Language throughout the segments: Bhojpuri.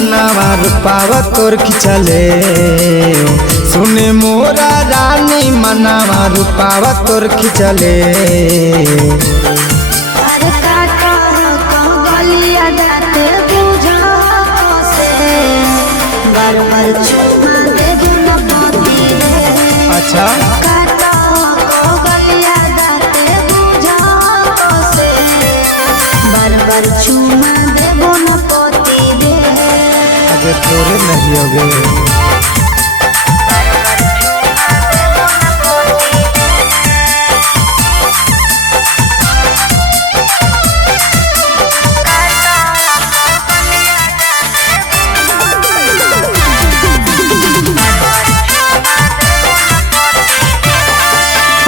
मनवा रूपावा तोर खिंचले। सुने मोरा रानी मनवा रूपावा तोर खिंचले। अच्छा अबे तोरे नहीं होगे।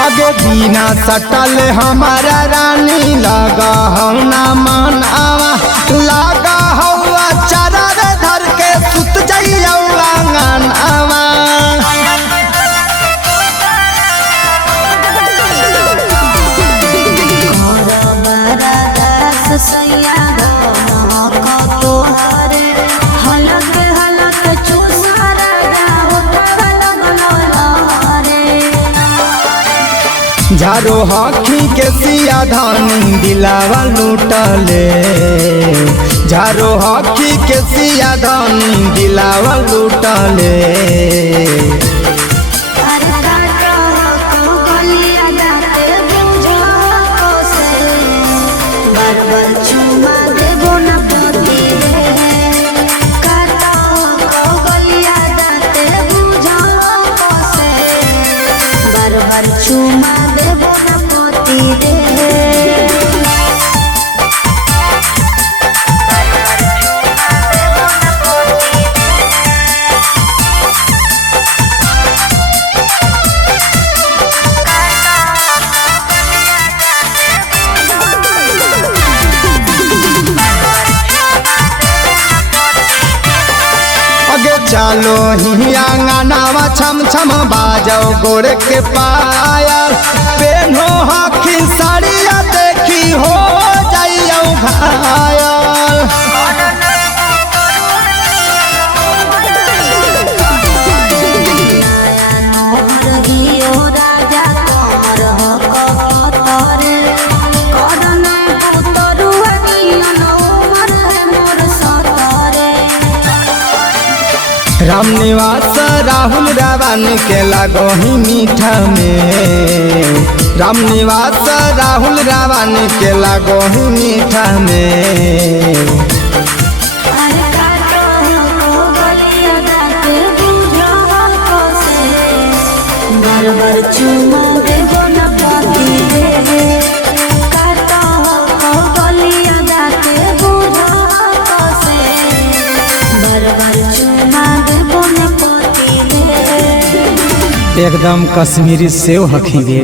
अगे बिना सटल हमारा रानी लगा हो ना मन आवा। लगा हुआ चारा रे धर के सुत जाइयो आंगन आवा। झारो हखी के सिया धानी दिलावा लूटले। झारो हखी के सिया धानी दिलावा लूटले। चलो ही आंगनावा छम छम बाजो गोड़ के पायल। पेनो हखी साड़िया देखी हो जाइयो घायल। राम निवास राहुल रावण के लागो ही मीठा में। राम निवास राहुल रावण के लागो ही मीठा में। एकदम कश्मीरी सेव हखी गे।